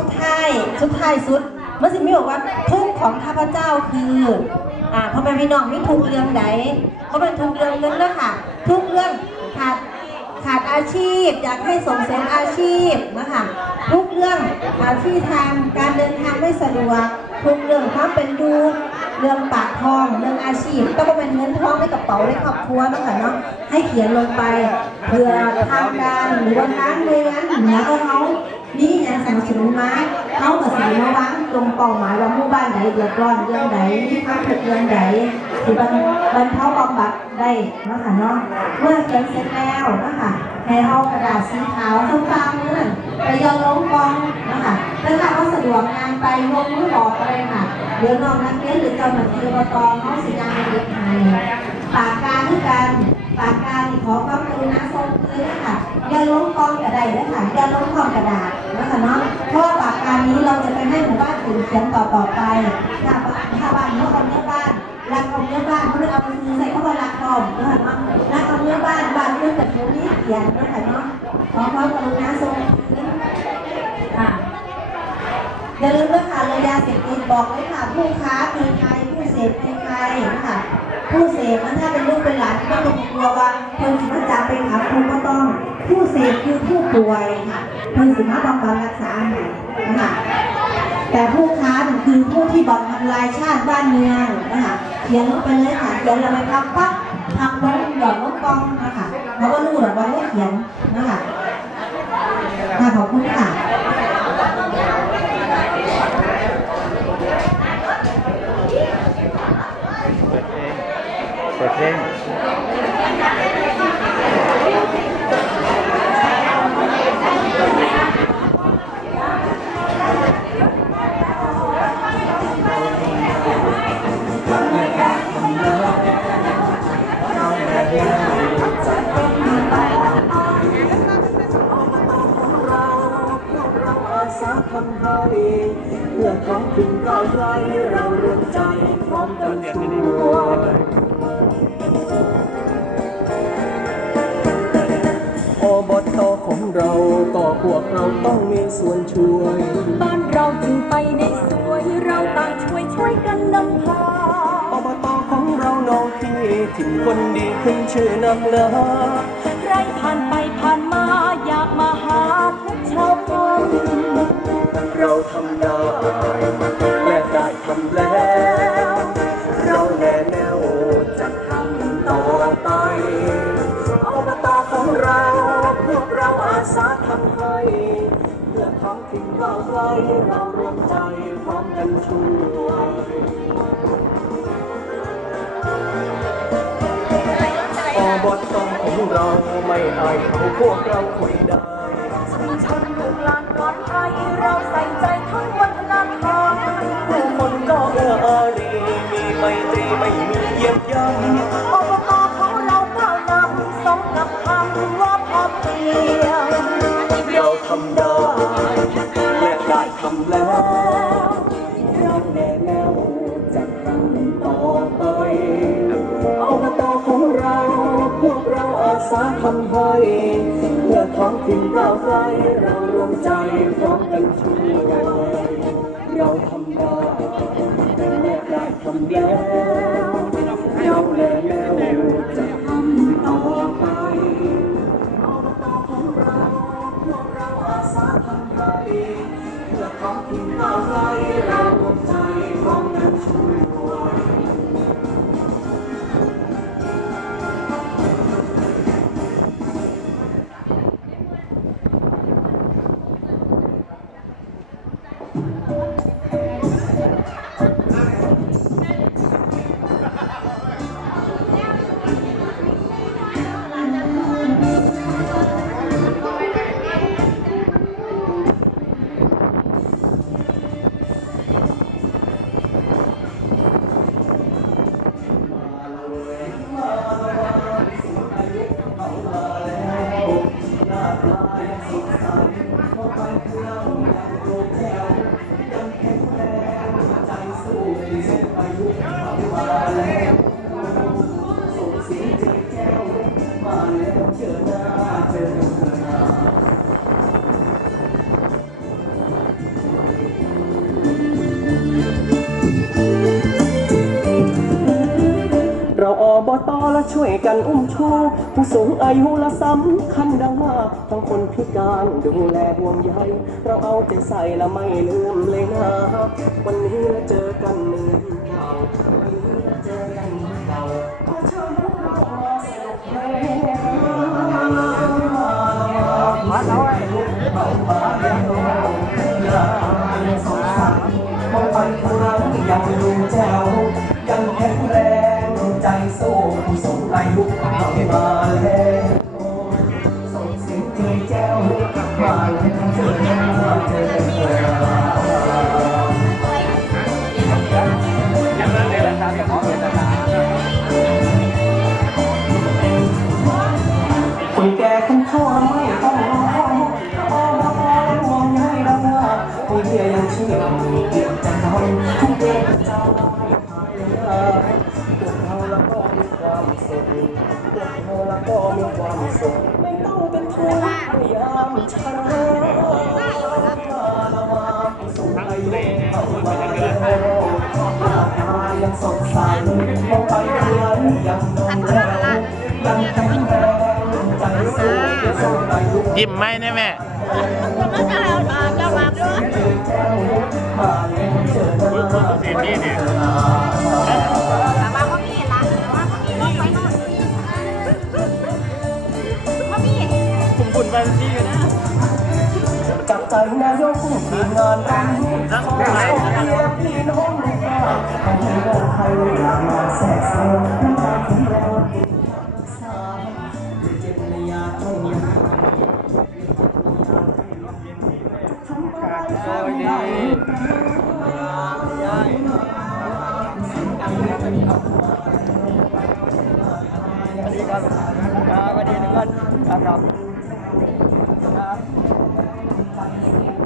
สุดท้ายสุดท้ายสุดมันสิมีบอกว่าทุกของข้าพเจ้าคืออ่าพ่อแม่พี่น้องมีทุกเรื่องใดเพราะเป็นทุกเรื่องเงินแล้วค่ะ ทุกเรื่องขาดขาดอาชีพ อยากให้ส่งเสริมอาชีพนะคะทุกเรื่องอาที่ทางการเดินทางไม่สะดวกทุกเรื่องความเป็นอยู่เรื่องปากทองเรื่องอาชีพ ต้องเป็นเงินทองในกระเป๋าในครอบครัวนะคะเนาะให้เขียนลงไปเพื่อทางการหรือว่าทางหน่วยงนเหนือของเขา นี่ยังสนับสนุนมาเขากับสีมาวางตรงเป้าหมายว่าหมู่บ้านไหนเดือดร้อนเรื่องไหนมีความทุกข์เรื่องไหนที่บรรบรรเทาบำบัดได้นะคะเนาะเมื่อเขียนเสร็จแล้วนะคะให้เอากระดาษสีขาวฟ้าๆนั่นไปยองลงกองนะคะถ้าเขาสะดวกงานไปยกมือบอกอะไรค่ะเดี๋ยวน้องนักเรียนหรือเจ้าหน้าที่อบตเขาสิงานเรียนให้ปากกาด้วยกันปากกาที่ขอความกรุณาส่งคืนนะคะอย่าลงกองกระไดนะคะอย่าลงกองกระดาษ นะคะเนาะเพราะว่าปากการนี้เราจะไปให้หมู่บ้านอื่นเขียนต่อต่อไปถ้าถ้าบ้านเมื่อคนเมื่อบ้านรักของเมื่อบ้านเขาเลยเอาไปซื้อใส่เข้ามารักทอมนะคะเนาะรักของเมื่อบ้านบ้านเมื่อแต่ผู้นี้เขียนนะคะเนาะขอความกรุณาส่งคืนค่ะอย่าลืมนะคะเลยยาเสพติดบอกเลยค่ะผู้ค้าคือใครผู้เสพคือใครนะคะผู้เสพมันถ้าเป็นลูกเป็นหลานก็ต้องกลัวว่าเพิ่นสิมา ผู้เสพคือผู้ป่วยค่ะเพิ่นสิมาบำบัดรักษาให้นะคะแต่ผู้ค้าคือผู้ที่บ่อนทำลายชาติบ้านเมืองนะคะเขียนลงไปเลยค่ะเขียนลงไปทับปั๊บทำลงหย่อนลงกองนะคะเขาก็รู้แหละว่าได้เขียนนะคะค่ะขอบคุณค่ะ ตอของคุณก้าวไกลเรารวมใจพร้อมกันช่วยอบตของเราก็พวกเราต้องมีส่วนช่วย บ้านเราจึงไปในสวยเราต่างช่วยช่วยกันนำพาอบตของเราน้องพี่ถึงคนดีขึ้นชื่อนำหน้าใครผ่านไปผ่านมาอยากมาหาพวกชาวบ้าน เราทำได้และได้ทำแล้ว เราแน่แน่วจะทำต่อไปอบตของเราพวกเราอาสาทำให้เพื่อท้องถิ่นก้าไกลเรารวมใจพร้อมกันช่วยอบตของเราไม่อายเขาพวกเราคุยได้ชุมชนลูกหลานปลอดภัยเรา ไมตรีไม่มีเยียบยันอบตของเราก้าวนำสมกับคำว่าพอเพียงเราทำได้และได้ทำแล้วเราแน่แน่วจะทำต่อไปอบตของเราพวกเราอาสาทำให้เพื่อท้องถิ่นก้าวไกลเรารวมใจพร้อมกันช่วยเราทำได้ ได้ ช่วยกันอุ้มชูผู้สูงอายุและสำคัญดังว่าทั้งคนพิการดูแลห่วงใยเราเอาใจใส่และไม่ลืมเลยนะ วันนี้และเจอกันเหมือนเก่าวันนี้และเจอกันเหมือนเก่าขอเชิญพวกเรามาสนุกเพลงมาแล้วไอ้เอามาเลี้ยงดูอย่ายังสงสารมองไปข้างหลังยังดู สูงอายุเอามาแล้วส่งเสียงเจยแจ้วมาแล้วเจอมาเธอกันเถอะคนแก่คนเฒ่าไม่ต้อง ความสุขไม่ต้องเป็นทุกข์พยายามชนะละมาผู้สูงอายุเข้ามาแล้วหน้าตายังสดใสมองไปข้างหลังยังนอนแจ๋วยังแข็งแรงใจสู้สู้อายุยิ้มไหมเนี่ยแม่จั บใจนายกทีมงานนั้นขอให้เรียกพี่น้องลูกค้าให้โลกใครอยากมาแทรกแซงน้ำตาของเราติดรักษาเจ็บในยาจงยังทำอะไรไม่ได้สวัสดีครับสวัสดีทุกคนครับ 啊。